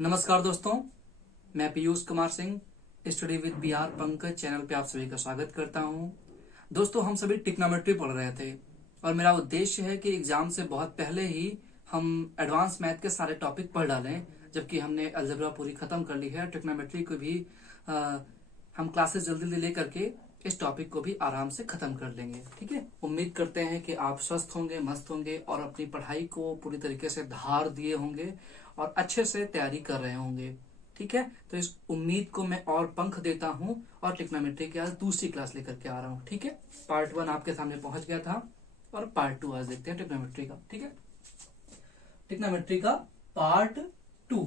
नमस्कार दोस्तों, मैं Piyush Kumar Singh study with BR Pankaj channel पे आप सभी का स्वागत करता हूं। दोस्तों, हम सभी ट्रिग्नोमेट्री पढ़ रहे थे और मेरा उद्देश्य है कि एग्जाम से बहुत पहले ही हम एडवांस मैथ के सारे टॉपिक पढ़ डालें, जबकि हमने अलजेब्रा पूरी खत्म कर ली है। ट्रिग्नोमेट्री को भी हम क्लासेस जल्दी जल्दी लेकर के इस टॉपिक को भी आराम से खत्म कर लेंगे। ठीक है, उम्मीद करते हैं कि आप स्वस्थ होंगे, मस्त होंगे और अपनी पढ़ाई को पूरी तरीके से धार दिए होंगे और अच्छे से तैयारी कर रहे होंगे। ठीक है, तो इस उम्मीद को मैं और पंख देता हूं और ट्रिग्नोमेट्री की आज दूसरी क्लास लेकर के आ रहा हूं। ठीक है, पार्ट 1 आपके सामने पहुंच गया था और पार्ट 2 आज देखते हैं ट्रिग्नोमेट्री का। ठीक है, ट्रिग्नोमेट्री का पार्ट 2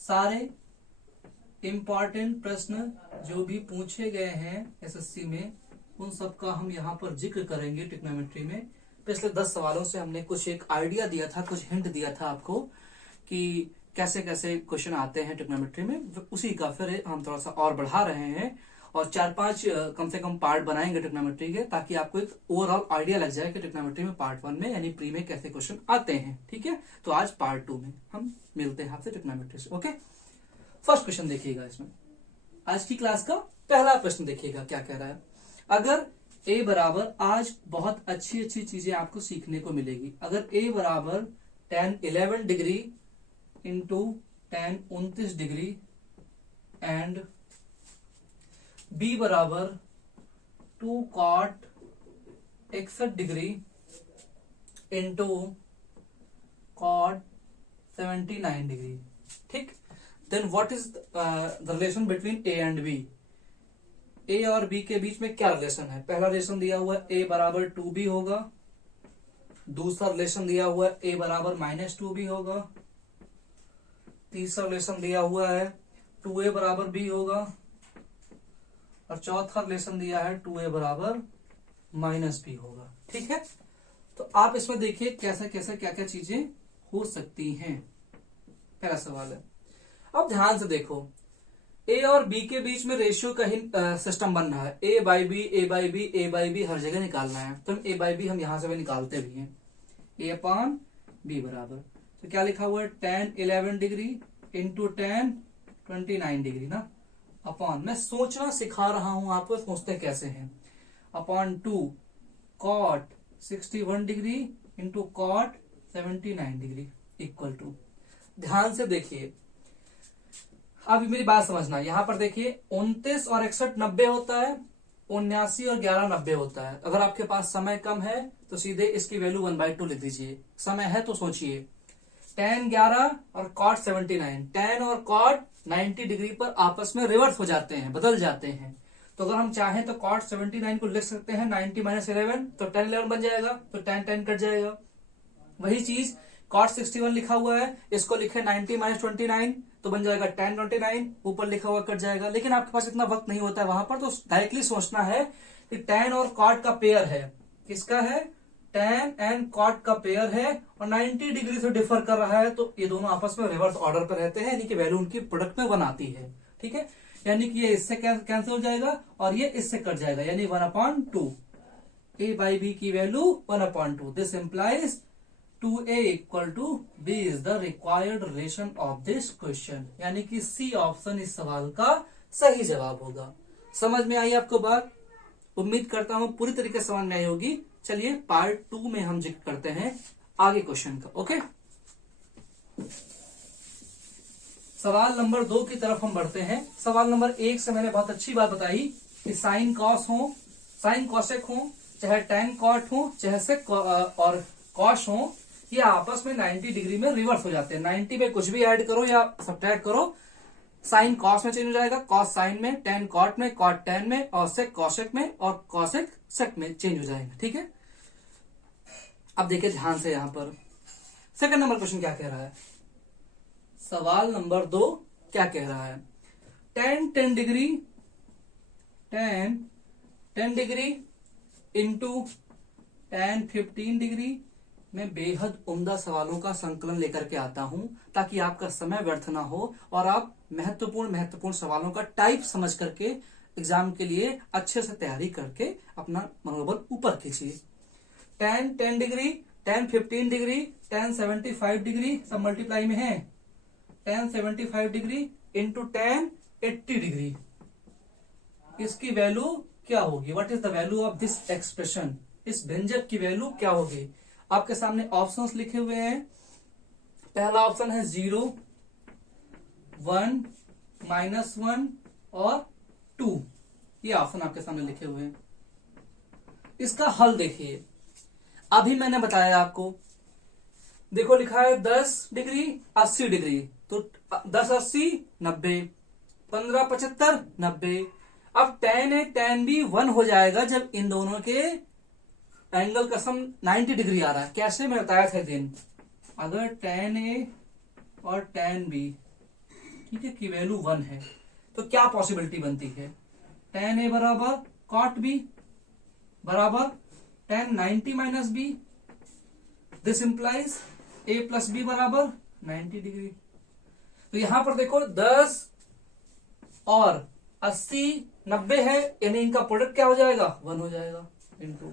सारे इंपॉर्टेंट प्रश्न जो भी पूछे गए हैं एसएससी में उन सब का हम यहाँ पर जिक्र करेंगे। ट्रिग्नोमेट्री में पिछले 10 सवालों से हमने कुछ एक आइडिया दिया था, कुछ हिंट दिया था आपको कि कैसे कैसे क्वेश्चन आते हैं ट्रिग्नोमेट्री में। उसी का फिर हम थोड़ा सा और बढ़ा रहे हैं और 4-5 कम से कम पार्ट बनाएंगे ट्रिग्नोमेट्री के, ताकि आपको एक ओवरऑल आइडिया लग जाए कि ट्रिग्नोमेट्री में पार्ट 1 में यानी प्री में कैसे क्वेश्चन आते हैं। ठीक है, तो आज पार्ट 2 में हम मिलते हैं आपसे ट्रिग्नोमेट्री से। ओके, फर्स्ट क्वेश्चन देखिएगा। इसमें आज की क्लास का पहला प्रश्न देखिएगा क्या कह रहा है। अगर a बराबर, आज बहुत अच्छी अच्छी चीजें आपको सीखने को मिलेगी। अगर a बराबर tan 11 degree into tan 29 degree and b बराबर 2 cot 61 degree into cot 79 degree. ठीक, then what is the relation between a and b। a और b के बीच में क्या रिलेशन है? पहला रिलेशन दिया हुआ है a बराबर 2b होगा, दूसरा रिलेशन दिया हुआ है a बराबर -2b होगा, तीसरा रिलेशन दिया हुआ है 2a बराबर b होगा और चौथा रिलेशन दिया है 2a बराबर -b होगा। ठीक है, तो आप इसमें देखिए कैसे कैसे क्या क्या चीजें हो सकती हैं। पहला सवाल है, अब ध्यान से देखो, a और b के बीच में रेशियो का सिस्टम बन रहा है। a by B, a by B, a by B हर जगह निकालना है, तो a बाई बी हम यहां से भी निकालते भी हैं। a अपॉन b बराबर, तो क्या लिखा हुआ है tan 11 degree into tan 29 degree ना, अपॉन, मैं सोचना सिखा रहा हूं आपको, सोचते कैसे हैं, upon 2 cot 61 degree into cot 79 degree equal to. ध्यान से देखिए, अब मेरी बात समझना, यहां पर देखिए 29 और 61 90 होता है, 79 और 11 90 होता है। अगर आपके पास समय कम है तो सीधे इसकी वैल्यू 1/2 लिख दीजिए। समय है तो सोचिए, tan 11 और cot 79, tan और cot 90 डिग्री पर आपस में रिवर्स हो जाते हैं, बदल जाते हैं। तो अगर हम चाहें तो cot 79 को लिख सकते हैं 90 - 11, तो tan 11 बन जाएगा, तो tan tan कट जाएगा। वही चीज cot 61 लिखा हुआ है, इसको लिखे 90 - 29 तो बन जाएगा tan 29, ऊपर लिखा हुआ कट जाएगा। लेकिन आपके पास इतना वक्त नहीं होता है वहां पर, तो डायरेक्टली सोचना है कि tan और cot का पेयर है। किसका है? tan एंड cot का पेयर है और 90 डिग्री से डिफर कर रहा है, तो ये दोनों आपस में रिवर्स ऑर्डर पर रहते हैं, यानी कि वैल्यू उनकी प्रोडक्ट में 1 आती है। ठीक है, यानी कि ये इससे कैंसिल हो जाएगा और ये इससे कट जाएगा, यानी 1/2। a बाई बी की value 1/2। This implies 2a equal to b is the required relation of this question, यानी कि सी ऑप्शन इस सवाल का सही जवाब होगा। समझ में आई आपको बात? उम्मीद करता हूं पूरी तरीके से समझ में आई होगी। चलिए पार्ट 2 में हम जिक्र करते हैं आगे क्वेश्चन का। ओके, सवाल नंबर 2 की तरफ हम बढ़ते हैं। सवाल नंबर 1 से मैंने बहुत अच्छी बात बताई कि साइन कॉस हो, साइन कॉसेक हो, चाहे tan कॉट हो, चाहे सेक और कॉस हो, ये आपस में 90 डिग्री में रिवर्स हो जाते हैं। 90 में कुछ भी ऐड करो या सब्ट्रैक्ट करो, साइन कॉस में चेंज हो जाएगा, कॉस साइन में, tan कॉट में, कॉट tan में और सेक कॉसेक में और कॉसेक सेक में चेंज हो जाएगा। ठीक है, अब देखिए ध्यान से, यहां पर सेकंड नंबर क्वेश्चन क्या कह रहा है। सवाल नंबर 2 क्या कह रहा है, tan 10 degree, tan 10 degree into tan 15 degree. मैं बेहद उम्दा सवालों का संकलन लेकर के आता हूं ताकि आपका समय व्यर्थ ना हो और आप महत्वपूर्ण सवालों का टाइप समझ करके एग्जाम के लिए अच्छे से तैयारी करके अपना मनोबल ऊपर खींचिए। tan 10 degree, tan 15 degree, tan 75 degree सब मल्टीप्लाई में है, tan 75 degree into tan 80 degree, इसकी वैल्यू क्या होगी? What is the value of this expression? इस व्यंजक की वैल्यू क्या होगी? आपके सामने ऑप्शंस लिखे हुए हैं। पहला ऑप्शन है 0, 1, -1 और 2। ये ऑप्शन आपके सामने लिखे हुए हैं। इसका हल देखिए, अभी मैंने बताया आपको, देखो लिखा है 10 डिग्री 80 डिग्री, तो 10 80 90, 15 75 90। अब tan A tan B 1 हो जाएगा जब इन दोनों के एंगल का सम 90 डिग्री आ रहा है। कैसे? मैं बताया था दिन, अगर tan A और tan B, ठीक है, की वैल्यू 1 है तो क्या पॉसिबिलिटी बनती है? tan A बराबर cot B बराबर tan 90 minus B, this implies A plus B बराबर 90 डिग्री। तो यहां पर देखो 10 और 80 90 है, यानी इनका प्रोडक्ट क्या हो जाएगा? 1 हो जाएगा। इंटू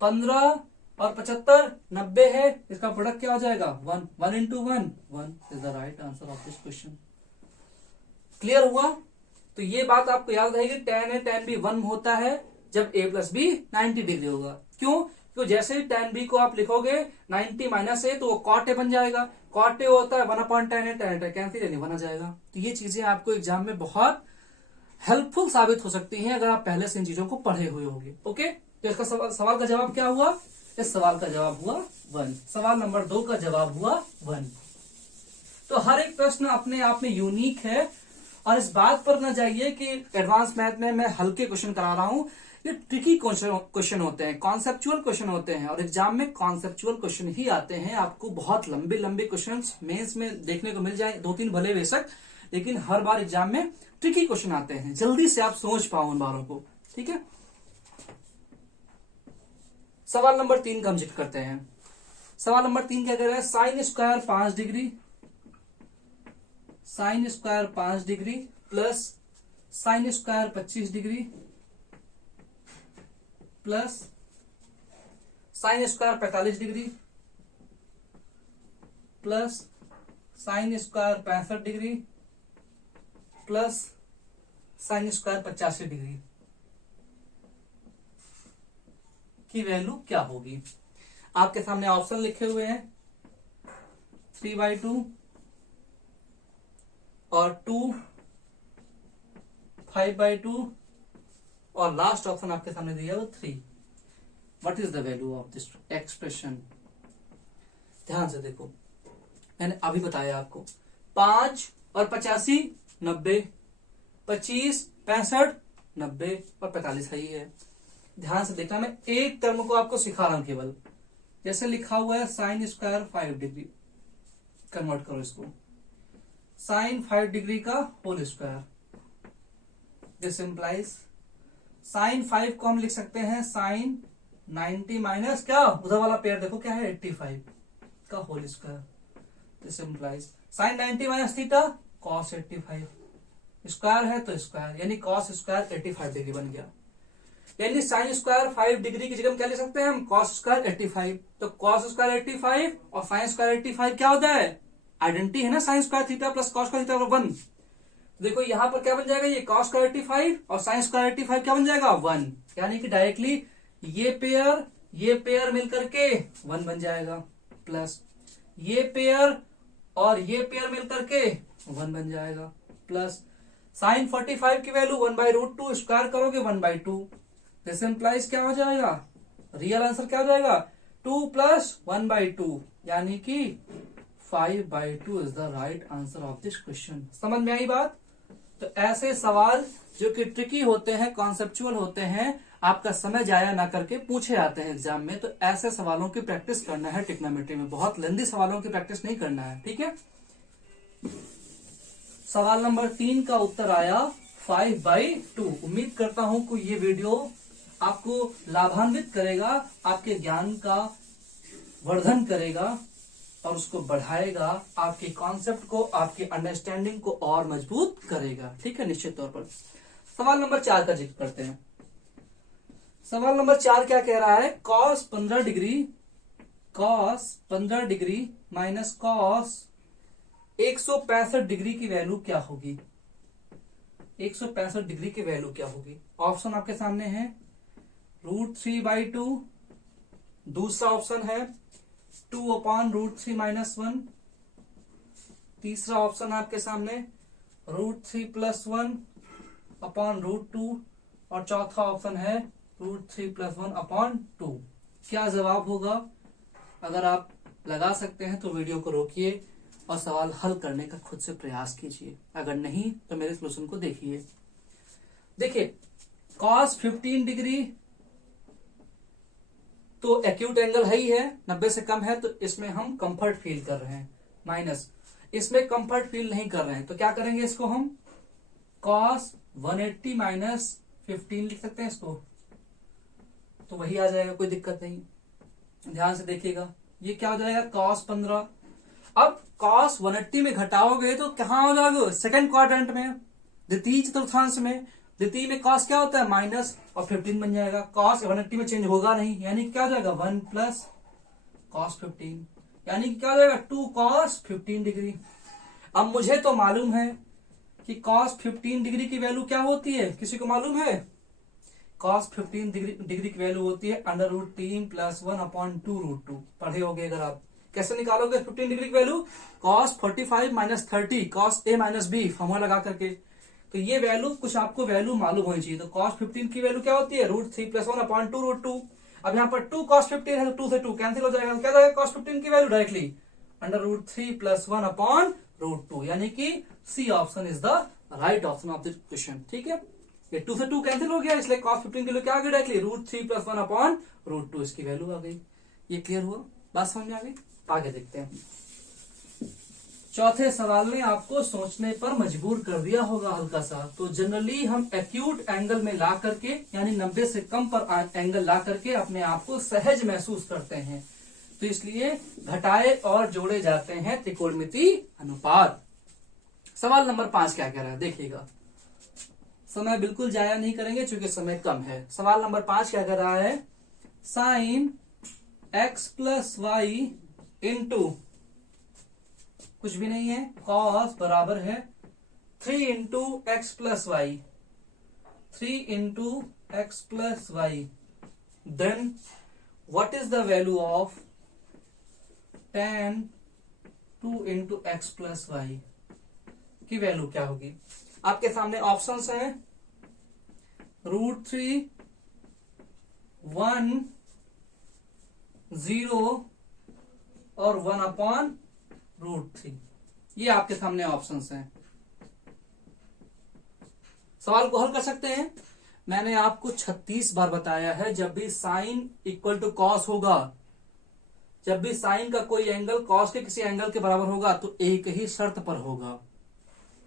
15 और 75 90 है, इसका प्रोडक्ट क्या हो जाएगा? 1। 1 into 1 1 is the right answer of this question. Clear हुआ? तो ये बात आपको याद रहेगी, tan A tan B 1 होता है जब A प्लस बी 90 डिग्री होगा। क्यों? क्योंकि जैसे ही tan B को आप लिखोगे 90 माइनस A तो वो cot A बन जाएगा। cot A होता है 1/tan A, tan A cancel, यानी 1 आ जाएगा। तो ये चीजें आपको एग्जाम में बहुत हेल्पफुल साबित हो सकती हैं अगर आप पहले से इन चीजों को पढ़े हुए होंगे। ओके, तो इसका सवाल का जवाब क्या हुआ? इस सवाल का जवाब हुआ 1। सवाल नंबर 2 का जवाब हुआ 1। तो हर एक प्रश्न अपने आप में यूनिक है, और इस बात पर न जाइए कि एडवांस मैथ में मैं हल्के क्वेश्चन करा रहा हूं। ये ट्रिकी क्वेश्चन होते हैं, कॉन्सेप्चुअल क्वेश्चन होते हैं, और एग्जाम में कॉन्सेप्चुअल क्वेश्चन ही आते हैं। आपको बहुत लंबे लंबे क्वेश्चन मेंस में देखने को मिल जाए, 2-3 भले बेशक, लेकिन हर बार एग्जाम में ट्रिकी क्वेश्चन आते हैं, जल्दी से आप समझ पाओ उन बारों को। ठीक है, सवाल नंबर 3 का हम जिक्र करते हैं। सवाल नंबर 3 क्या कह रहा है? Sine square 5 degree, sine square 5 degree plus sine square 25 degree plus sine square 45 degree plus sine square 65 degree plus sine square 85 degree की वैल्यू क्या होगी? आपके सामने ऑप्शन लिखे हुए हैं 3/2 और 2, 5/2 और लास्ट ऑप्शन आपके सामने दिया है वो 3। What is the value of this expression? ध्यान से देखो, मैंने अभी बताया आपको 5 और 85 90, 25 65 90 और 45 सही है। ध्यान से देखना, मैं एक टर्म को आपको सिखा रहा हूं केवल। जैसे लिखा हुआ है साइन स्क्वायर 5 डिग्री, कन्वर्ट करो इसको साइन 5 डिग्री का whole square, this implies sine 5 को हम लिख सकते हैं साइन 90 माइनस क्या, उधर वाला पेयर देखो क्या है 85 का whole square, this implies sine 90 minus theta cos 85, square है तो स्क्वायर, यानी कॉस स्क्वायर 85 डिग्री बन गया। यानी साइन स्क्वायर 5 डिग्री की जगह हम क्या लिख सकते हैं? हम कॉस स्क्वायर 85। तो कॉस स्क्वायर 85 और साइन स्क्वायर 85 क्या होता है? आइडेंटिटी है ना, sign square theta plus cos square theta 1। देखो यहां पर क्या बन जाएगा? ये कॉस स्क्वायर 85 और साइन स्क्वायर 85 क्या बन जाएगा? 1। यानी कि डायरेक्टली ये पेयर मिलकर के 1 बन जाएगा, प्लस ये पेयर और ये पेयर मिलकर के 1 बन जाएगा, प्लस साइन 45 की वैल्यू 1/√2 स्क्वायर करोगे 1/2। दिस इंप्लाइज क्या हो जाएगा? रियल आंसर क्या हो जाएगा? 2 + 1/2, यानी कि 5/2 is the right answer of this question. समझ में आई बात? तो ऐसे सवाल जो कि ट्रिकी होते हैं, कॉन्सेप्चुअल होते हैं, आपका समय जाया ना करके पूछे जाते हैं एग्जाम में। तो ऐसे सवालों की प्रैक्टिस करना है ट्रिग्नोमेट्री में, बहुत लेंदी सवालों की प्रैक्टिस नहीं करना है। ठीक है, सवाल नंबर 3 का उत्तर आया 5/2। उम्मीद करता हूं कि ये वीडियो आपको लाभान्वित करेगा, आपके ज्ञान का वर्धन करेगा और उसको बढ़ाएगा, आपके कॉन्सेप्ट को, आपके अंडरस्टैंडिंग को और मजबूत करेगा। ठीक है, निश्चित तौर पर। सवाल नंबर 4 का जिक्र करते हैं। सवाल नंबर 4 क्या कह रहा है? cos 15 degree minus cos 165 degree की वैल्यू क्या होगी? 165 डिग्री की वैल्यू क्या होगी? ऑप्शन आपके सामने है √3/2, दूसरा ऑप्शन है 2/√3-1, तीसरा ऑप्शन है आपके सामने √3+1/√2 और चौथा ऑप्शन है √3+1/2। क्या जवाब होगा? अगर आप लगा सकते हैं तो वीडियो को रोकिए और सवाल हल करने का खुद से प्रयास कीजिए, अगर नहीं तो मेरे सोल्यूशन को देखिए। देखिए cos 15 डिग्री तो एक्यूट एंगल है ही है, 90 से कम है, तो इसमें हम कंफर्ट फील कर रहे हैं, माइनस इसमें कंफर्ट फील नहीं कर रहे हैं, तो क्या करेंगे, इसको हम cos 180 माइनस 15 लिख सकते हैं इसको, तो वही आ जाएगा, कोई दिक्कत नहीं। ध्यान से देखिएगा, ये क्या हो जाएगा cos 15। अब cos 180 में घटाओगे तो कहां हो जाओगे? सेकंड क्वाड्रेंट में, द्वितीय चतुर्थांश में। द्वितीय में cos क्या होता है? माइनस, और 15 बन जाएगा। cos 180 में चेंज होगा नहीं, यानी क्या हो जाएगा 1 + cos 15, यानी क्या हो जाएगा 2 cos 15 डिग्री। अब मुझे तो मालूम है कि cos 15 डिग्री की वैल्यू क्या होती है, किसी को मालूम है? cos 15 डिग्री की वैल्यू होती है √3 + 1/2√2। पढ़े होगे अगर आप। कैसे निकालोगे 15 डिग्री की value? cos 45 - 30 cos a - b formula लगा करके। तो ये वैल्यू कुछ आपको वैल्यू मालूम होनी चाहिए। तो cos 15 की वैल्यू क्या होती है? √3 + 1/2√2। अब यहाँ पर 2 cos 15 है तो 2 से 2 कैंसिल हो जाएगा, क्या जाएगा cos 15 की वैल्यू डायरेक्टली √3 + 1/√2, यानी कि C option is the right option of the question. ठीक है, ये 2 से 2 कैंसिल हो गया, इसलिए cos 15 की वैल्यू क्या आ गई डायरेक्टली √3 + 1/√2, इसकी वैल्यू आ गई। ये क्लियर हुआ? बात समझ में आ गई? आगे देखते हैं। चौथे सवाल ने आपको सोचने पर मजबूर कर दिया होगा हल्का सा। तो जनरली हम एक्यूट एंगल में ला करके, यानी 90 से कम पर एंगल ला करके अपने आप को सहज महसूस करते हैं, तो इसलिए घटाए और जोड़े जाते हैं त्रिकोणमिति अनुपात। सवाल नंबर 5 क्या कह रहा है देखिएगा, समय बिल्कुल जाया नहीं करेंगे क्योंकि समय कम है। सवाल नंबर 5 क्या कह रहा है? sin x + y इंटू कुछ भी नहीं है, cos बराबर है 3 × x + y, 3 × x + y, then what is the value of tan 2 × x + y की वैल्यू क्या होगी? आपके सामने ऑप्शंस हैं √3, 1, 0 और 1/√3। ये आपके सामने ऑप्शंस हैं। सवाल को हल कर सकते हैं। मैंने आपको 36 बार बताया है, जब भी साइन इक्वल टू कॉस होगा, जब भी साइन का कोई एंगल कॉस के किसी एंगल के बराबर होगा, तो एक ही शर्त पर होगा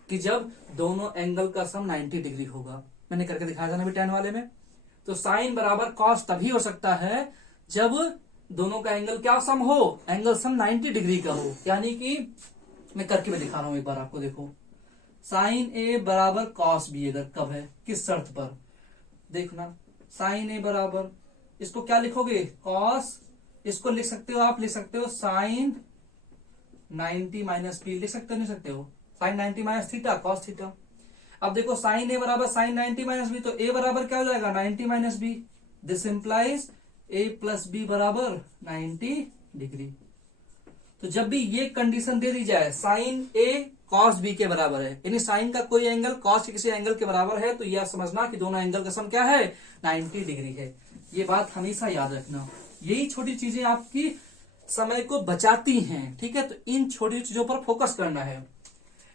कि जब दोनों एंगल का सम 90 डिग्री होगा। मैंने करके दिखाया था ना भी tan वाले में। तो साइन बराबर कॉस तभी हो सकता है जब दोनों का एंगल क्या सम हो, एंगल सम 90 डिग्री का हो। यानी कि मैं करके मैं दिखा रहा हूं एक बार आपको, देखो साइन ए बराबर कॉस बी, अगर कब है, किस शर्त पर, देखना साइन ए बराबर, इसको क्या लिखोगे कॉस, इसको लिख सकते हो आप, लिख सकते हो साइन 90 - बी, लिख सकते हो नहीं सकते हो, साइन 90 - थीटा कॉस थीटा। अब देखो साइन ए बराबर साइन 90 - बी, तो ए बराबर क्या हो जाएगा 90 - B, this implies a + b बराबर 90 डिग्री। तो जब भी ये कंडीशन दे दी जाए साइन ए कॉस बी के बराबर है, यानी साइन का कोई एंगल कॉस के किसी एंगल के बराबर है, तो यह समझना कि दोनों एंगल का सम क्या है 90 डिग्री है। ये बात हमेशा याद रखना, यही छोटी चीजें आपकी समय को बचाती हैं। ठीक है, तो इन छोटी चीजों पर फोकस करना है।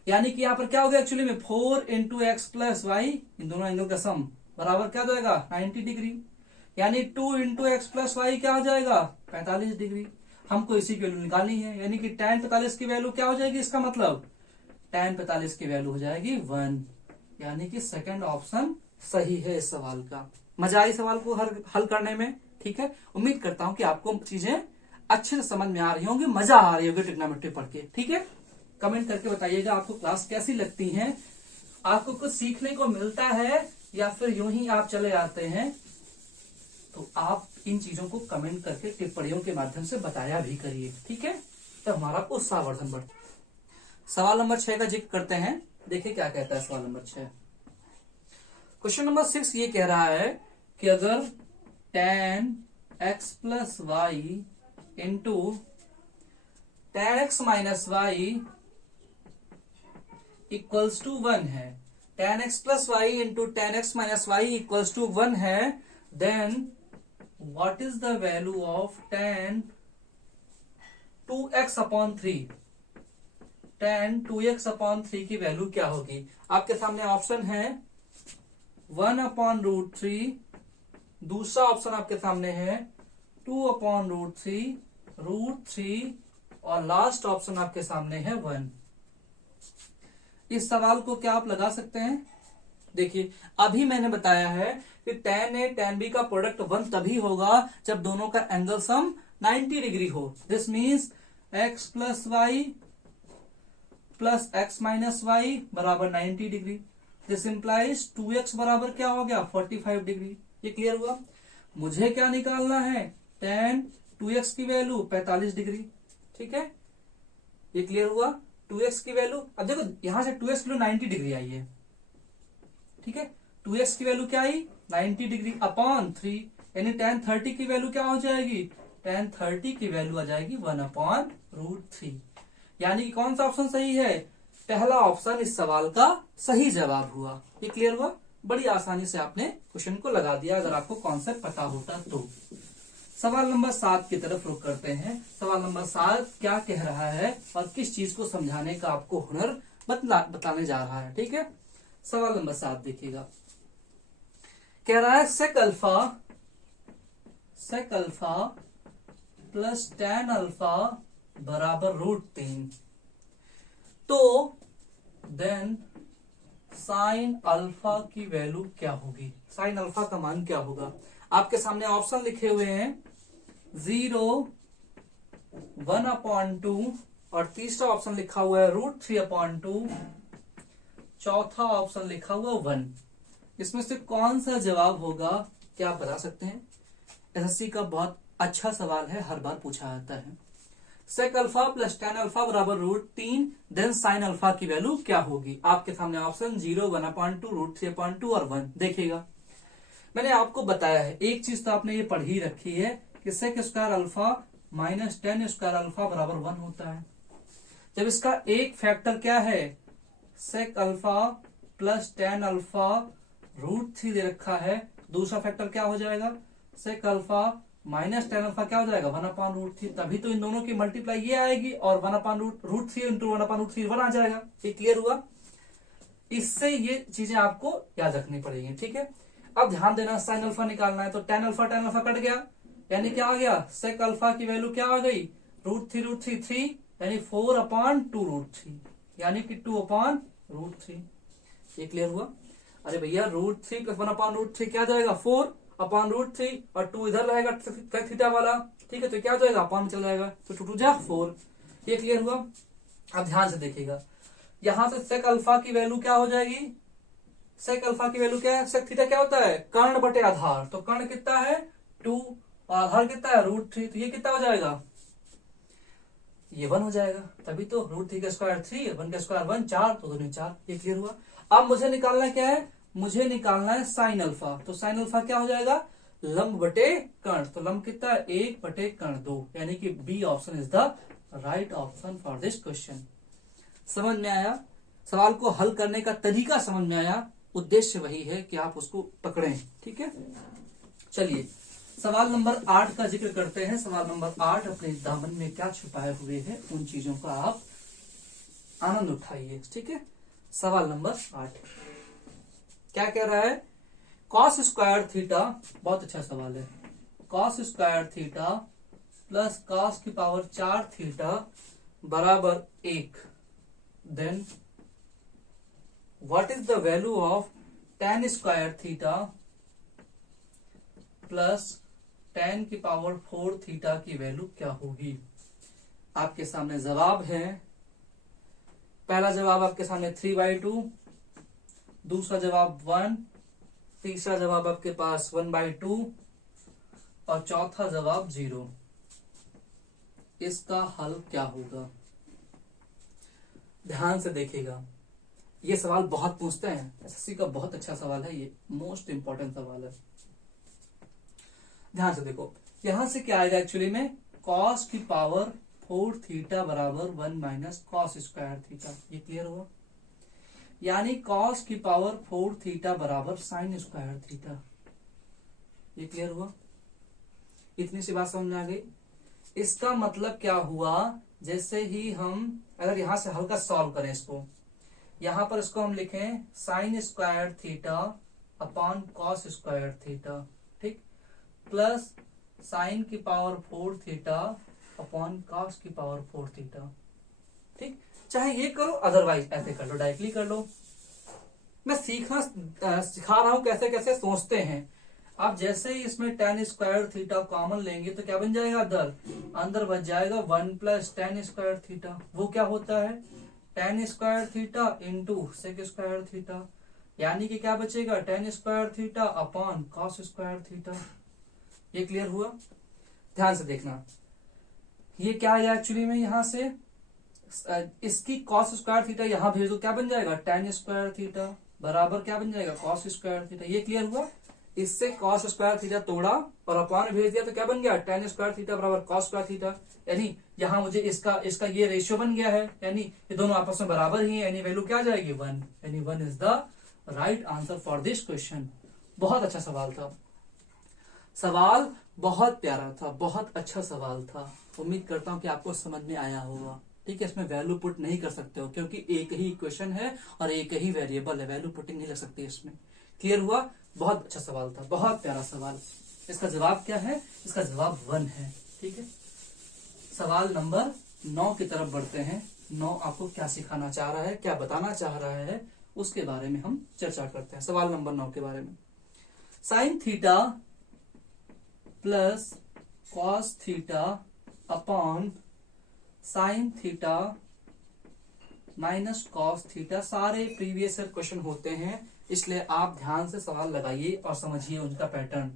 यानी कि यहाँ पर क्या हो गया एक्चुअली में 4 × x + y, इन दोनों एंगल का सम बराबर क्या हो जाएगा 90 डिग्री, यानी 2 × x + y क्या हो जाएगा 45 डिग्री। हमको इसी की वैल्यू निकालनी है, यानी कि tan 45 की वैल्यू क्या हो जाएगी, इसका मतलब tan 45 की वैल्यू हो जाएगी 1, यानी कि सेकंड ऑप्शन सही है इस सवाल का। मजा आई सवाल को हल करने में? ठीक है, उम्मीद करता हूं कि आपको चीजें अच्छे से समझ में आ रही होंगी, मजा आ रही होगी ट्रिग्नोमेट्री पढ़ के। ठीक है, कमेंट करके बताइएगा आपको क्लास कैसी लगती है, आपको कुछ सीखने को मिलता है या फिर यूं ही आप चले आते हैं। तो आप इन चीजों को कमेंट करके टिप्पणियों के माध्यम से बताया भी करिए। ठीक है, तो हमारा उत्साहवर्धन बढ़ता। सवाल नंबर 6 का जिक्र करते हैं, देखिए क्या कहता है सवाल नंबर 6। क्वेश्चन नंबर 6 ये कह रहा है कि अगर tan x plus Y into tan x minus Y equals to 1 है, tan x plus Y into tan x minus Y equals to 1 है, then what is the value of tan 2x upon 3? tan 2x upon 3 की value क्या होगी? आपके सामने option है 1 upon root 3, दूसरा option आपके सामने है 2 अपॉन रूट थ्री और लास्ट ऑप्शन आपके सामने है 1। इस सवाल को क्या आप लगा सकते हैं? देखिए अभी मैंने बताया है कि tan A tan B का प्रोडक्ट 1 तभी होगा जब दोनों का एंगल सम 90 डिग्री हो। This means x plus Y plus X minus Y बराबर 90 डिग्री। दिस इंप्लाइज 2x बराबर क्या हो गया? 45 डिग्री। ये क्लियर हुआ? मुझे क्या निकालना है? tan 2x की वैल्यू 45 डिग्री। ठीक है, ये क्लियर हुआ? 2x की वैल्यू, अब देखो यहां से 2x की वैल्यू 90 डिग्री आई है। ठीक है, 2x की वैल्यू क्या आई? 90 डिग्री अपॉन 3, यानी tan 30 की वैल्यू क्या हो जाएगी? tan 30 की वैल्यू आ जाएगी 1 अपॉन रूट 3। यानी कि कौन सा ऑप्शन सही है? पहला ऑप्शन इस सवाल का सही जवाब हुआ। ये क्लियर हुआ? बड़ी आसानी से आपने क्वेश्चन को लगा दिया अगर आपको कॉन्सेप्ट पता होता तो। सवाल नंबर 7 की तरफ रुख करते हैं। सवाल नंबर 7 क्या कह रहा है और किस चीज को समझाने का आपको हुनर बताने जा रहा है। ठीक है, सवाल नंबर 7 देखिएगा। कह रहा है sec alpha plus tan alpha बराबर रूट 3, तो देन साइन अल्फा की वैल्यू क्या होगी? साइन अल्फा का मान क्या होगा? आपके सामने ऑप्शन लिखे हुए हैं 0, 1 अपॉन 2 और तीसरा ऑप्शन लिखा हुआ है रूट 3 अपॉन 2, चौथा ऑप्शन लिखा हुआ 1। इसमें से कौन सा जवाब होगा, क्या आप बता सकते हैं? एसएससी का बहुत अच्छा सवाल है, हर बार पूछा जाता है। Sec alpha plus tan alpha बराबर रूट 3, देन साइन अल्फा की वैल्यू क्या होगी? आपके सामने ऑप्शन 0, 1 अपॉन 2, रूट 3 अपॉन 2 और 1। देखिएगा मैंने आपको बताया है, एक चीज तो आपने ये पढ़ी रखी है कि sec square alpha minus tan square alpha बराबर 1 होता है। जब इसका एक फैक्टर क्या है, sec alpha plus tan alpha root 3 दे रखा है, दूसरा फैक्टर क्या हो जाएगा? Sec alpha minus tan alpha क्या हो जाएगा? 1 अपॉन रूट 3। तभी तो इन दोनों की मल्टीप्लाई ये आएगी और 1 upon root 3 into 1 upon root 3 1 आ जाएगा। ये क्लियर हुआ? इससे ये चीजें आपको याद रखनी पड़ेगी। ठीक है, अब ध्यान देना, साइन अल्फा निकालना है तो tan अल्फा कट गया, यानी क्या आ गया? सेक अल्फा की वैल्यू क्या आ गई? रूट थ्री 3, यानी 4 अपॉन 2 रूट 3, यानी कि 2 अपॉन रूट 3। ये क्लियर हुआ? अरे भैया रूट 3 प्लस 1 अपॉन रूट 3 क्या जाएगा? 4 अपॉन रूट 3 और 2 इधर रहेगा थीटा वाला। ठीक है, तो क्या जाएगा? अपॉन में चल जाएगा, तो 2 जा 4। ये क्लियर हुआ? अब ध्यान से देखिएगा, यहां से सेक अल्फा की वैल्यू क्या हो जाएगी? सेक अल्फा की वैल्यू क्या है? सेक थीटा क्या होता है? कर्ण बटे आधार। तो कर्ण कितना है? 2 और आधार कितना है? रूट 3। तो ये कितना हो जाएगा? ये 1 हो जाएगा। तभी तो रूट 3 का स्क्वायर 3, 1 का स्क्वायर 1, 4, तो दोनों 4। ये क्लियर हुआ? अब मुझे निकालना क्या है? मुझे निकालना है साइन अल्फा। तो साइन अल्फा क्या हो जाएगा? लंब बटे कर्ण। तो लंब कितना है? 1 बटे कर्ण 2, यानी कि B option is the right option for this question. समझ में आया? सवाल को हल करने का तरीका समझ में आया? उद्देश्य वही है कि आप उसको पकड़ें। ठीक है, चलिए सवाल नंबर 8 का जिक्र करते हैं। सवाल नंबर 8 अपने दामन में क्या छुपाए हुए हैं, उन चीजों का आप आनंद उठाइए। ठीक है, सवाल नंबर 8 क्या कह रहा है? कॉस स्क्वायर थीटा, बहुत अच्छा सवाल है, cos square theta plus cos की पावर 4 थीटा बराबर 1, then what is the value of tan square theta plus tan की पावर 4 थीटा की वैल्यू क्या होगी? आपके सामने जवाब है। पहला जवाब आपके सामने 3/2, दूसरा जवाब 1, तीसरा जवाब आपके पास 1/2 और चौथा जवाब 0। इसका हल क्या होगा? ध्यान से देखिएगा, ये सवाल बहुत पूछते हैं, एसएससी का बहुत अच्छा सवाल है, ये मोस्ट इंपॉर्टेंट सवाल है। ध्यान से देखो, यहां से क्या आएगा एक्चुअली में, cos की पावर 4 थीटा बराबर 1 माइनस कॉस स्क्वायर थीटा। ये क्लियर हुआ? यानी cos की पावर 4 थीटा बराबर साइन स्क्वायर थीटा। ये क्लियर हुआ? इतनी सी बात समझ में आ गई। इसका मतलब क्या हुआ, जैसे ही हम अगर यहां से हल्का सॉल्व करें इसको, यहां पर इसको हम लिखें sign square theta upon cos square theta, ठीक, प्लस साइन की पावर 4 थीटा अपॉन कॉस की पावर 4 थीटा, ठीक। चाहे ये करो, अदरवाइज ऐसे कर लो, डायरेक्टली कर लो। मैं सिखा रहा हूं कैसे कैसे सोचते हैं। आप जैसे ही इसमें tan स्क्वायर थीटा कॉमन लेंगे तो क्या बन जाएगा, अंदर बच जाएगा 1 प्लस tan स्क्वायर थीटा। वो क्या होता है, tan square theta into sec square theta, यानी कि क्या बचेगा, tan square theta upon cos square theta. ये क्लियर हुआ? ध्यान से देखना, ये क्या है एक्चुअली में, यहां से इसकी कॉस स्क्वायर थीटा यहां भेज दो, क्या बन जाएगा, tan स्क्वायर थीटा बराबर क्या बन जाएगा, कॉस स्क्वायर थीटा। ये क्लियर हुआ? इससे कॉस स्क्वायर थीटा तोड़ा और अपॉन भेज दिया तो क्या बन गया, tan स्क्वायर थीटा बराबर कॉस स्क्वायर थीटा। यानी यहां मुझे इसका ये रेशियो बन गया है, यानी ये दोनों आपस में बराबर ही है, यानी वैल्यू क्या आ जाएगी, 1। यानी 1 is the right answer for this question. बहुत अच्छा सवाल था, सवाल बहुत प्यारा था, बहुत अच्छा सवाल था। उम्मीद करता हूं कि आपको समझ में आया होगा, ठीक है। इसमें वैल्यू पुट नहीं कर सकते हो क्योंकि एक ही इक्वेशन है और एक ही वेरिएबल है, वैल्यू पुटिंग नहीं लग सकती इसमें। क्लियर हुआ? बहुत अच्छा सवाल था, बहुत प्यारा सवाल। इसका जवाब क्या है, इसका जवाब 1 है, ठीक है। सवाल नंबर 9 की तरफ बढ़ते हैं। 9 आपको क्या सिखाना चाह रहा है, क्या बताना चाह रहा है, उसके बारे में हम चर्चा करते हैं। सवाल नंबर 9 के बारे में, sign theta plus cos theta upon sine theta minus cos theta सारे प्रीवियस ईयर क्वेश्चन होते हैं, इसलिए आप ध्यान से सवाल लगाइए और समझिए उनका pattern.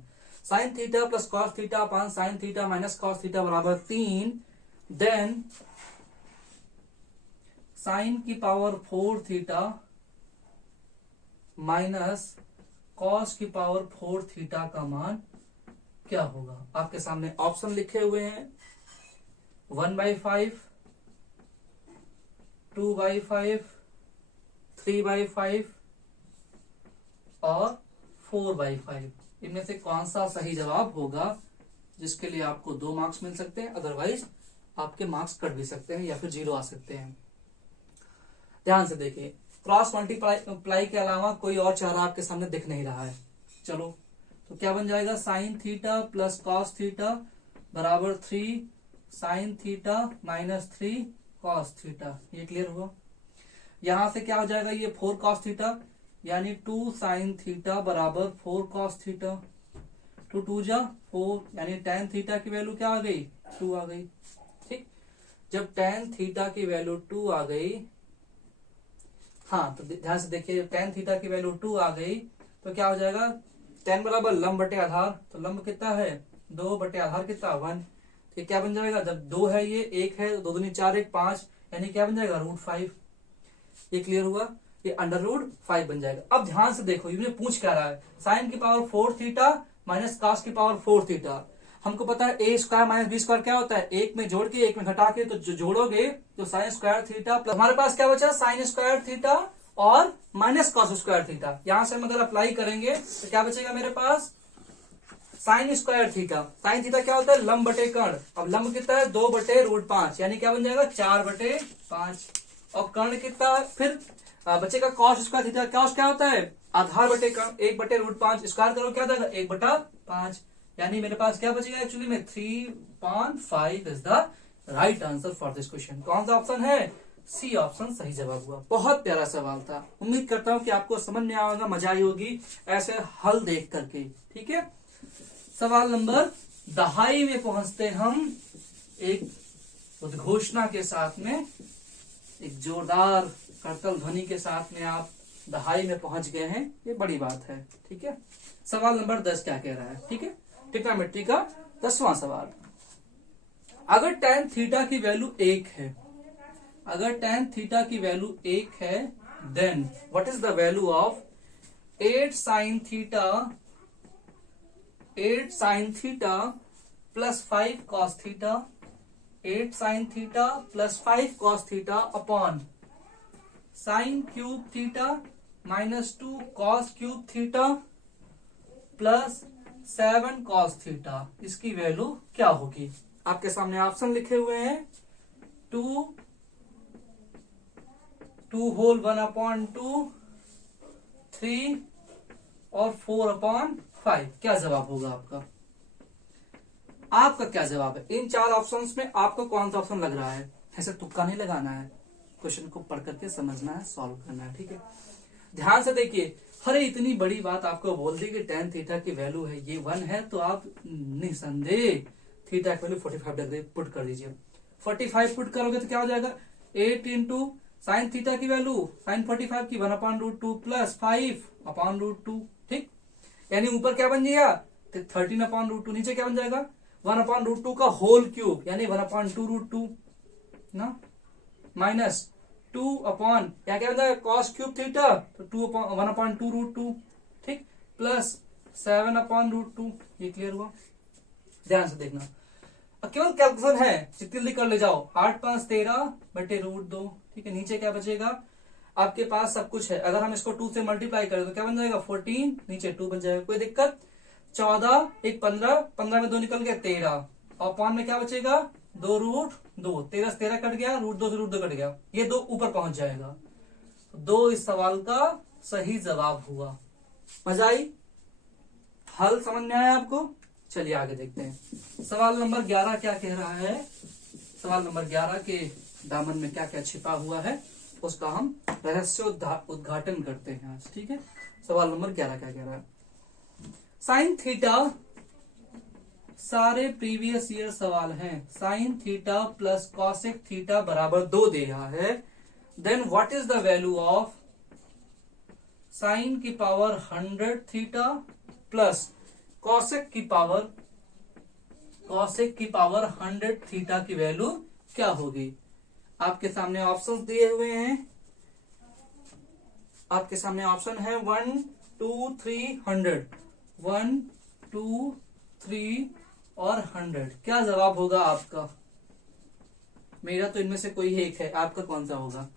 Sign theta plus cos theta upon sine theta minus cos theta बराबर 3, देन साइन की पावर 4 थीटा माइनस कॉस की पावर 4 थीटा का मान क्या होगा। आपके सामने ऑप्शन लिखे हुए हैं, 1/5, 2/5, 3/5 और 4/5। इनमें से कौन सा सही जवाब होगा, जिसके लिए आपको 2 मार्क्स मिल सकते हैं, अदरवाइज आपके मार्क्स कट भी सकते हैं या फिर 0 आ सकते हैं। ध्यान से देखिए, क्रॉस मल्टीप्लाई के अलावा कोई और चारा आपके सामने दिख नहीं रहा है। चलो, तो क्या बन जाएगा, sign theta plus cos theta बराबर 3 sine theta minus 3 cos theta. ये क्लियर हुआ? यहां से क्या हो जाएगा, ये 4 कॉस थीटा, यानी 2 साइन थीटा बराबर 4 कॉस थीटा। 2 2 जा 4, यानी tan थीटा की वैल्यू क्या आ गई, 2 आ गई, ठीक। जब tan थीटा की वैल्यू 2 आ गई, हाँ तो ध्यान से देखिए, tan थीटा की वैल्यू 2 आ गई तो क्या हो जाएगा, tan बराबर लंब बटे आधार, तो लंब कितना है, 2 बटे आधार कितना, 1। तो क्या बन जाएगा, जब 2 है ये 1 है, 2 दूनी 4 1 5, यानी क्या बन जाएगा, √5। ये क्लियर हुआ? ये √5 बन जाएगा। अब ध्यान से देखो, ये पूछ क्या रहा है, साइन की पावर 4 थीटा माइनस कॉस की पावर 4 थीटा। हमको पता है a square minus B square क्या होता है, एक में जोड़ के एक में घटा के, तो जो जोड़ोगे तो साइन स्क्वायर थीटा प्लस हमारे पास क्या बचा, साइन स्क्वायर थीटा और माइनस कॉस स्क्वायर थीटा। यहां से हम अगर अप्लाई करेंगे तो क्या बचेगा मेरे पास, sine square theta. Sine theta क्या होता है, लंब बटे कर्ण। अब लंब कितना है, 2 बटे √5, यानी क्या बन जाएगा, 4 बटे 5। और कर्ण कितना है, फिर बचेगा कॉस स्क्वायर थीटा। कॉस क्या होता है, आधार बटे कर्ण, 1 बटे √5, स्क्वायर करो क्या देगा, 1/5। यानी मेरे पास क्या बचेगा एक्चुअली में, 3/5 is the right answer for this question. कौन सा ऑप्शन है, सी ऑप्शन सही जवाब हुआ। बहुत प्यारा सवाल था, उम्मीद करता हूं कि आपको समझ में आएगा, मजा आई होगी ऐसे हल देख करके, ठीक है। सवाल नंबर 10 में पहुंचते हम, एक उद्घोषणा के साथ में, एक जोरदार करतल ध्वनि के साथ में आप 10 में पहुंच गए हैं, ये बड़ी बात है, ठीक है। सवाल नंबर 10 क्या कह रहा है, ठीक है, ट्रिग्नोमेट्री का 10वां सवाल। अगर tan थीटा की वैल्यू 1 है, अगर tan थीटा की वैल्यू 1 है, then what is the value of 8 sin theta plus 5 cos theta, 8 sin theta plus 5 cos theta upon sine cube theta minus 2 cos cube theta plus 7 cos theta. इसकी वैल्यू क्या होगी? आपके सामने ऑप्शन लिखे हुए हैं, 2 होल 1/2, 3 और 4/5। क्या जवाब होगा आपका? आपका क्या जवाब है? इन 4 ऑप्शंस में आपको कौन सा ऑप्शन लग रहा है? ऐसे तुक्का नहीं लगाना है, क्वेश्चन को पढ़ करके समझना है, सॉल्व करना है। ठीक है, ध्यान से देखिए। अरे इतनी बड़ी बात आपको बोल दी कि tan थीटा की वैल्यू है ये 1 है, तो आप निसंदेह थीटा की वैल्यू 45 डिग्री पुट कर दीजिए। 45 पुट करोगे तो क्या हो जाएगा? 8 इंटू साइन थीटा की वैल्यू साइन 45 की 1/√2 प्लस 5/√2। ठीक, यानी ऊपर क्या बन जाएगा? 13/√2। नीचे क्या बन जाएगा? 1/√2 का होल क्यूब यानी 1/2√2 ना, माइनस 2 अपॉन क्या बन जाएगा? कॉस क्यूब थीटा, तो 1/2√2। ठीक, प्लस 7/√2। ये क्लियर हुआ? ध्यान से देखना, केवल कैलकुलेशन है, जितनी जल्दी कर ले जाओ। 8 5 13/√2। ठीक है, नीचे क्या बचेगा? आपके पास सब कुछ है। अगर हम इसको 2 से मल्टीप्लाई करें तो क्या बन जाएगा? 14, नीचे 2 बन जाएगा, कोई दिक्कत? 14 1 15, 15 में 2 निकल गया 13, और पान में क्या बचेगा? 2√2। 13 से 13 कट गया, √2 से √2 कट गया, ये 2 ऊपर पहुंच जाएगा। 2 इस सवाल का सही जवाब हुआ। मजा आई? हल समझ में आया आपको? चलिए आगे देखते हैं। सवाल नंबर 11 क्या कह रहा है? सवाल नंबर 11 के दामन में क्या क्या छिपा हुआ है उसका हम रहस्य उद्घाटन करते हैं आज। ठीक है, सवाल नंबर 11 क्या कह रहा है? साइन थीटा, सारे प्रीवियस ईयर सवाल हैं। Sine theta plus cosec theta बराबर 2 दे रहा है। Then what is the value of sine की पावर 100 थीटा प्लस कॉसेक की पावर 100 थीटा की वैल्यू क्या होगी? आपके सामने ऑप्शंस दिए हुए हैं। आपके सामने ऑप्शन है 1 2 3 100, 1 2 3 और 100। क्या जवाब होगा आपका? मेरा तो इनमें से कोई एक है, आपका कौन सा होगा?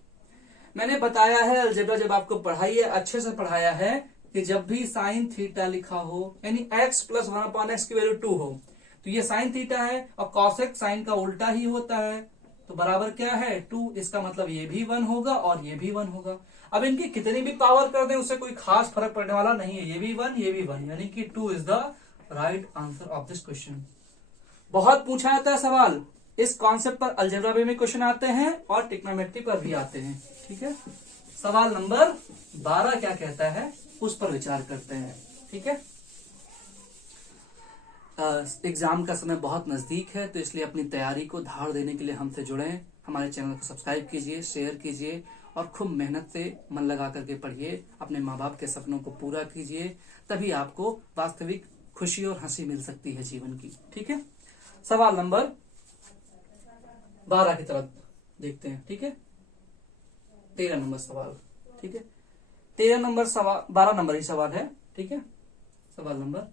मैंने बताया है अलजेब्रा जब आपको पढ़ाई है, अच्छे से पढ़ाया है कि जब भी साइन थीटा लिखा हो यानी x प्लस 1/x की वैल्यू 2 हो, तो ये साइन थीटा है और कॉसेक साइन का उल्टा ही होता है, तो बराबर क्या है? 2। इसका मतलब ये भी 1 होगा और ये भी 1 होगा। अब इनकी कितनी भी पावर कर दें उससे कोई खास फर्क पड़ने वाला नहीं है, ये भी 1 ये भी 1, यानी कि 2 is the right answer of this question. बहुत पूछा जाता है सवाल, इस कॉन्सेप्ट पर अलजेब्रा में क्वेश्चन आते हैं और ट्रिग्नोमेट्री पर भी आते हैं। ठीक है, सवाल नंबर 12 क्या कहता है उस पर विचार करते हैं। ठीक है, एग्जाम का समय बहुत नजदीक है, तो इसलिए अपनी तैयारी को धार देने के लिए हमसे जुड़ें। हमारे चैनल को सब्सक्राइब कीजिए, शेयर कीजिए और खूब मेहनत से मन लगा करके पढ़िए। अपने माँ बाप के सपनों को पूरा कीजिए, तभी आपको वास्तविक खुशी और हंसी मिल सकती है जीवन की। ठीक है, सवाल नंबर 12 की तरफ देखते हैं। ठीक है, 13 नंबर सवाल। ठीक है, 13 नंबर सवाल, 12 नंबर ही सवाल है। ठीक है, सवाल नंबर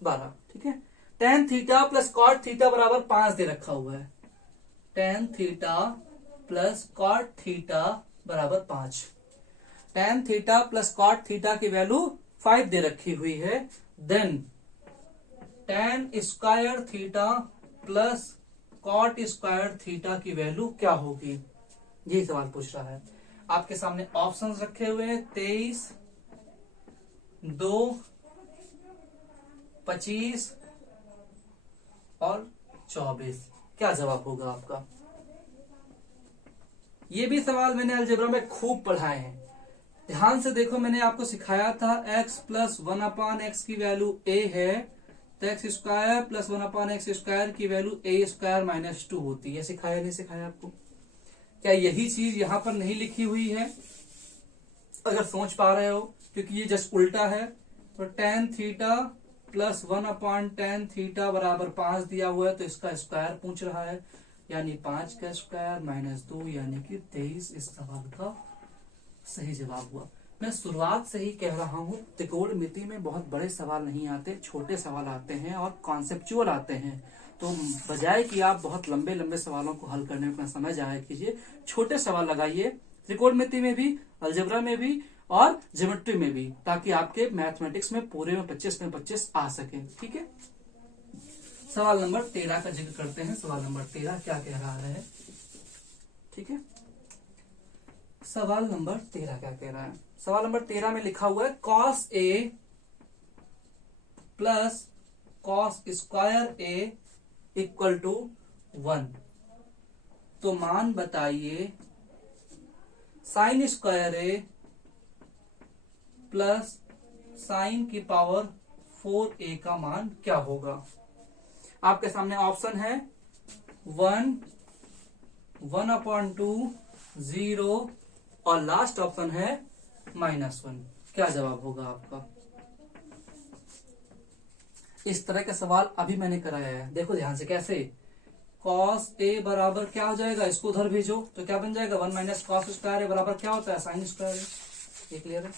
12। ठीक है, tan theta plus cot theta बराबर 5 दे रखा हुआ है। tan theta plus cot theta बराबर 5। tan theta plus cot theta की वैल्यू 5 दे रखी हुई है। Then tan square theta plus cot square theta की वैल्यू क्या होगी? ये सवाल पूछ रहा है। आपके सामने ऑप्शंस रखे हुए हैं 23, 2, 25 और 24। क्या जवाब होगा आपका? ये भी सवाल मैंने अलजेब्रा में खूब पढ़ाए हैं। ध्यान से देखो, मैंने आपको सिखाया था x प्लस 1/x की वैल्यू a है, तो x square plus 1/x square की वैल्यू a स्क्वायर माइनस 2 होती है। सिखाया नहीं सिखाया आपको? क्या यही चीज यहां पर नहीं लिखी हुई है? अगर सोच पा रहे हो, क्योंकि ये जस्ट उल्टा है, तो tan theta plus 1/tan theta बराबर 5 दिया हुआ है, तो इसका स्क्वायर पूछ रहा है। यानी 5 का स्क्वायर माइनस 2 यानी कि 23 इस सवाल का सही जवाब हुआ। मैं शुरुआत से ही कह रहा हूँ, त्रिकोणमिति में बहुत बड़े सवाल नहीं आते, छोटे सवाल आते हैं और कॉन्सेप्चुअल आते हैं। तो बजाय कि आप बहुत लंबे लंबे सवालों को हल करने में अपना समय जाया कीजिए, छोटे सवाल लगाइए, त्रिकोणमिति में भी, अलजेब्रा में भी और ज्योमेट्री में भी, ताकि आपके मैथमेटिक्स में पूरे में 25 में 25 आ सके। ठीक है, सवाल नंबर 13 का जिक्र करते हैं। सवाल नंबर 13 क्या कह रहा है? ठीक है, सवाल नंबर 13 क्या कह रहा है? सवाल नंबर 13 में लिखा हुआ है cos a plus cos square a equal to 1। तो मान बताइए sine square a plus sine की पावर 4a का मान क्या होगा? आपके सामने ऑप्शन है 1, 1/2, 0 और लास्ट ऑप्शन है -1। क्या जवाब होगा आपका? इस तरह का सवाल अभी मैंने कराया है, देखो ध्यान से कैसे। cos a बराबर क्या हो जाएगा, इसको उधर भेजो तो क्या बन जाएगा, 1 माइनस cos स्क्वायर a बराबर क्या होता है, साइन स्क्वायर a। ये क्लियर है?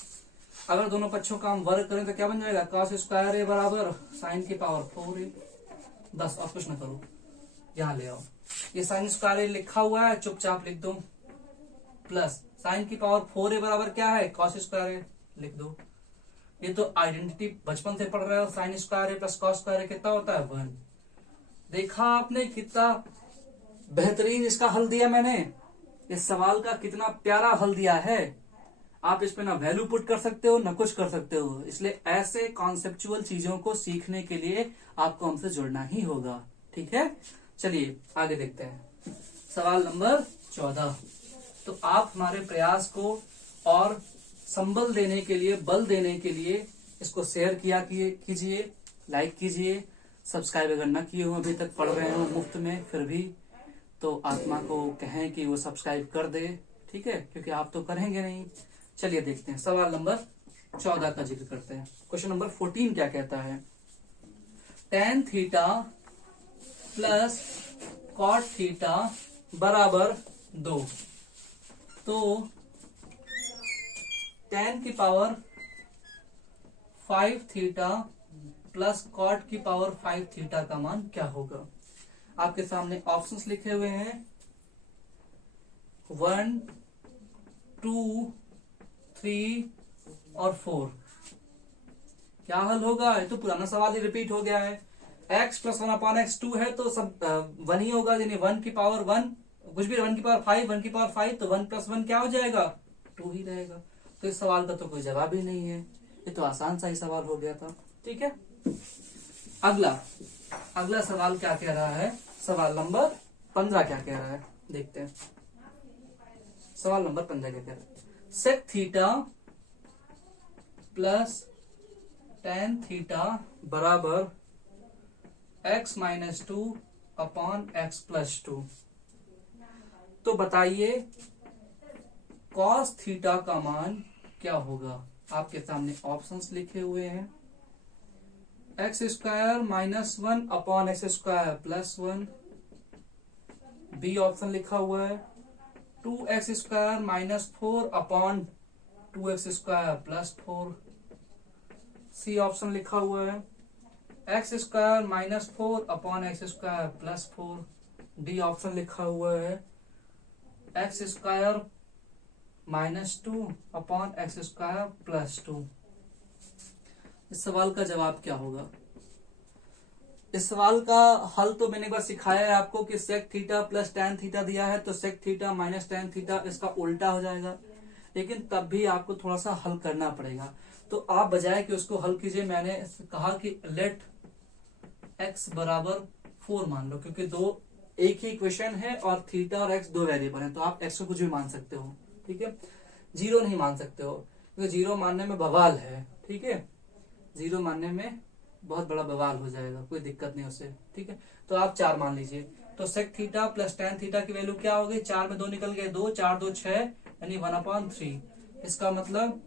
अगर दोनों पक्षों का हम वर्ग करें तो क्या बन जाएगा, cos स्क्वायर a बराबर साइन की पावर 4a। बस और कुछ ना करो, यहां ले आओ, ये साइन स्क्वायर a लिखा हुआ है, चुपचाप लिख दो, प्लस साइन की पावर 4a बराबर क्या है, cos स्क्वायर a लिख दो। ये तो आइडेंटिटी बचपन से पढ़ रहे हो, sign square a plus cos square a कितना होता है, 1। देखा आपने कितना बेहतरीन इसका हल दिया मैंने, इस सवाल का कितना प्यारा हल दिया है। आप इस पे ना वैल्यू पुट कर सकते हो ना कुछ कर सकते हो, इसलिए ऐसे कॉन्सेप्चुअल चीजों को सीखने के लिए आपको हमसे जुड़ना ही होगा। ठीक है, चलिए आगे देखते हैं। सवाल नंबर 14। तो आप हमारे प्रयास को और संबल देने के लिए, बल देने के लिए इसको शेयर कीजिए, लाइक कीजिए, सब्सक्राइब अगर न किए हो, अभी तक पढ़ रहे हो मुफ्त में फिर भी, तो आत्मा को कहें कि वो सब्सक्राइब कर दे। ठीक है, क्योंकि आप तो करेंगे नहीं। चलिए देखते हैं, सवाल नंबर 14 का जिक्र करते हैं। क्वेश्चन नंबर 14 क्या कहता है, tan theta plus cot theta बराबर 2। तो tan की पावर 5 थीटा प्लस cot की पावर 5 थीटा का मान क्या होगा? आपके सामने ऑप्शंस लिखे हुए हैं 1, 2, 3 और 4। क्या हल होगा? ये तो पुराना सवाल ही रिपीट हो गया है। x प्लस 1/x2 है तो सब 1 ही होगा, यानी 1 की पावर 1, कुछ भी 1 की पावर 5, 1 की पावर 5, तो 1 प्लस 1 क्या हो जाएगा, 2 ही रहेगा। तो इस सवाल का तो कोई जवाब ही नहीं है, ये तो आसान सा ही सवाल हो गया था। ठीक है, अगला सवाल क्या कह रहा है, सवाल नंबर 15 क्या कह रहा है, देखते हैं। सवाल नंबर 15 क्या कह रहा है, sec theta plus tan theta बराबर x minus 2 upon x plus 2। तो बताइए cos थीटा का मान क्या होगा? आपके सामने ऑप्शंस लिखे हुए हैं X square minus 1 upon X square plus 1, B option लिखा हुआ है 2x square minus 4 upon 2x square plus 4, C option लिखा हुआ है X square minus 4 upon X square plus 4, D option लिखा हुआ है X square minus 2 upon X square plus 2। इस सवाल का जवाब क्या होगा? इस सवाल का हल तो मैंने एक बार सिखाया है आपको कि sec theta plus tan theta दिया है तो sec theta minus tan theta इसका उल्टा हो जाएगा, लेकिन तब भी आपको थोड़ा सा हल करना पड़ेगा। तो आप बजाय कि उसको हल कीजिए, मैंने कहा कि लेट x बराबर 4 मान लो, क्योंकि दो एक ही इक्वेशन है और थीटा और x दो वेरिएबल है, तो आप x को कुछ भी मान सकते हो। ठीक है, जीरो नहीं मान सकते हो क्योंकि जीरो मानने में बवाल है। ठीक है, जीरो मानने में बहुत बड़ा बवाल हो जाएगा, कोई दिक्कत नहीं उससे। ठीक है, तो आप 4 मान लीजिए। तो sec theta plus tan theta की वैल्यू क्या होगी, 4 में 2 निकल गए, 2 4 2 6 यानी 1/3। इसका मतलब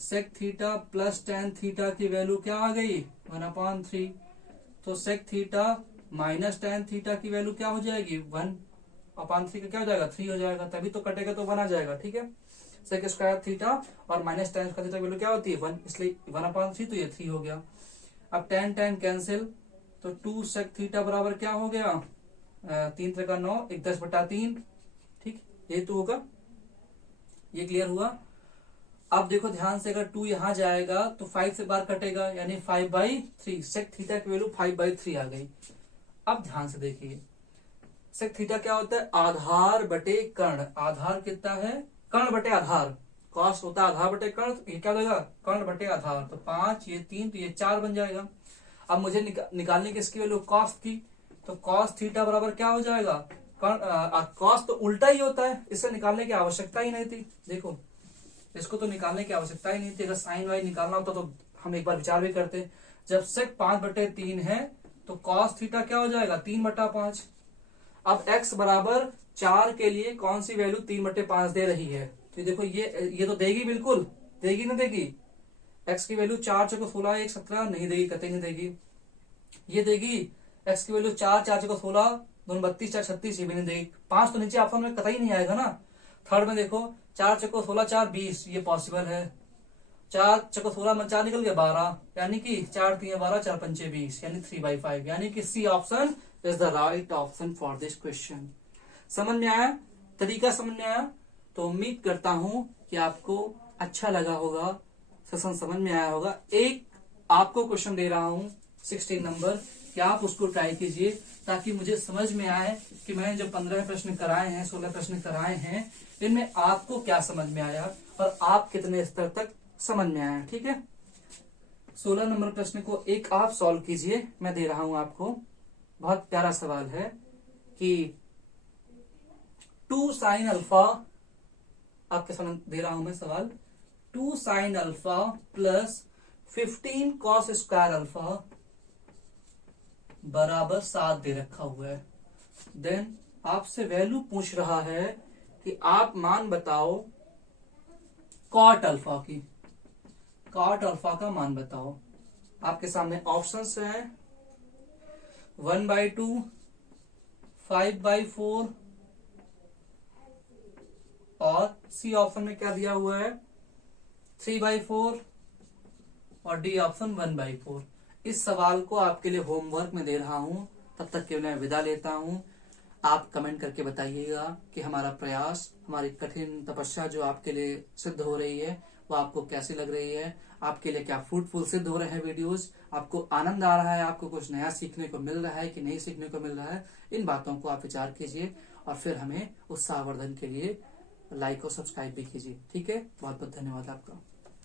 sec theta plus tan theta की वैल्यू क्या आ गई, 1/3। तो sec theta minus tan theta की वैल्यू क्या हो जाएगी, 1। अपॉन 3 का क्या हो जाएगा 3 हो जाएगा, तभी तो कटेगा तो 1 आ जाएगा। ठीक है, सेक स्क्वायर थीटा और minus tan square theta value क्या होती है 1, इसलिए 1/3 तो ये 3 हो गया। अब tan कैंसिल, तो 2 सेक थीटा बराबर क्या हो गया 3 3 का 9, 1 10/3। ठीक, ये तो होगा, ये क्लियर हुआ। अब देखो ध्यान से, अगर 2 यहां जाएगा तो 5 से बाहर कटेगा, यानी 5/3, सेक थीटा की वैल्यू 5/3 आ गई। अब ध्यान से देखिए, सेक थीटा क्या होता है आधार बटे कर्ण। आधार कितना है कर्ण बटे आधार, कॉस होता है आधार बटे कर्ण, तो ये क्या देगा कर्ण बटे आधार, तो 5 ये 3 तो ये 4 बन जाएगा। अब मुझे निकालने की इसकी वैल्यू कॉस की, तो कॉस थीटा बराबर क्या हो जाएगा कॉस तो उल्टा ही होता है, इससे निकालने की आवश्यकता ही नहीं थी। देखो इसको तो निकालने की आवश्यकता ही नहीं थी, अगर साइन वाई निकालना होता तो हम एक बार विचार भी करते। जब सेक 5/3 है तो कॉस थीटा क्या हो जाएगा 3/5। अब x बराबर 4 के लिए कौन सी वैल्यू 3/5 दे रही है, तो देखो ये तो देगी, बिल्कुल देगी ना देगी। x की वैल्यू 4 चौको 16 1 17 नहीं देगी, कतई नहीं देगी। ये देगी x की वैल्यू 4 4 चौको 16 2 32 4 36, ये भी नहीं देगी। 5 तो नीचे ऑप्शन में कतई नहीं आएगा ना। थर्ड में देखो 4 चौको 16 4 20, ये पॉसिबल है। 4 चौको 16 में 4 निकल गया 12, यानी कि 4 3 12 4 5 20, यानी 3/5, यानी कि C option is the right option for this question. समझ में आया, तरीका समझ में आया? तो उम्मीद करता हूं कि आपको अच्छा लगा होगा, सेशन समझ में आया होगा। एक आपको क्वेश्चन दे रहा हूं 16 नंबर, कि आप उसको ट्राई कीजिए, ताकि मुझे समझ में आए कि मैंने जो 15 प्रश्न कराए हैं 16 प्रश्न कराए हैं, इनमें आपको क्या समझ में आया और आप कितने स्तर तक समझ में आया। ठीक है, 16 नंबर प्रश्न को एक आप सॉल्व कीजिए, मैं दे रहा हूं आपको। बहुत प्यारा सवाल है कि 2 sin अल्फा, आपके सामने दे रहा हूं मैं सवाल, 2 sin alpha plus 15 cos square alpha बराबर 7 दे रखा हुआ है। देन आपसे वैल्यू पूछ रहा है कि आप मान बताओ कॉट अल्फा की, कॉट अल्फा का मान बताओ। आपके सामने ऑप्शंस हैं 1/2, 5/4 और सी ऑप्शन में क्या दिया हुआ है 3/4 और डी ऑप्शन 1/4। इस सवाल को आपके लिए होमवर्क में दे रहा हूं, तब तक के मैं विदा लेता हूं। आप कमेंट करके बताइएगा कि हमारा प्रयास, हमारी कठिन तपस्या जो आपके लिए सिद्ध हो रही है वो आपको कैसी लग रही है, आपके लिए क्या फ्रूटफुल सिद्ध हो रहे हैं वीडियोस, आपको आनंद आ रहा है, आपको कुछ नया सीखने को मिल रहा है कि नहीं सीखने को मिल रहा है। इन बातों को आप विचार कीजिए और फिर हमें उत्साहवर्धन के लिए लाइक और सब्सक्राइब भी कीजिए। ठीक है, बहुत बहुत धन्यवाद आपका।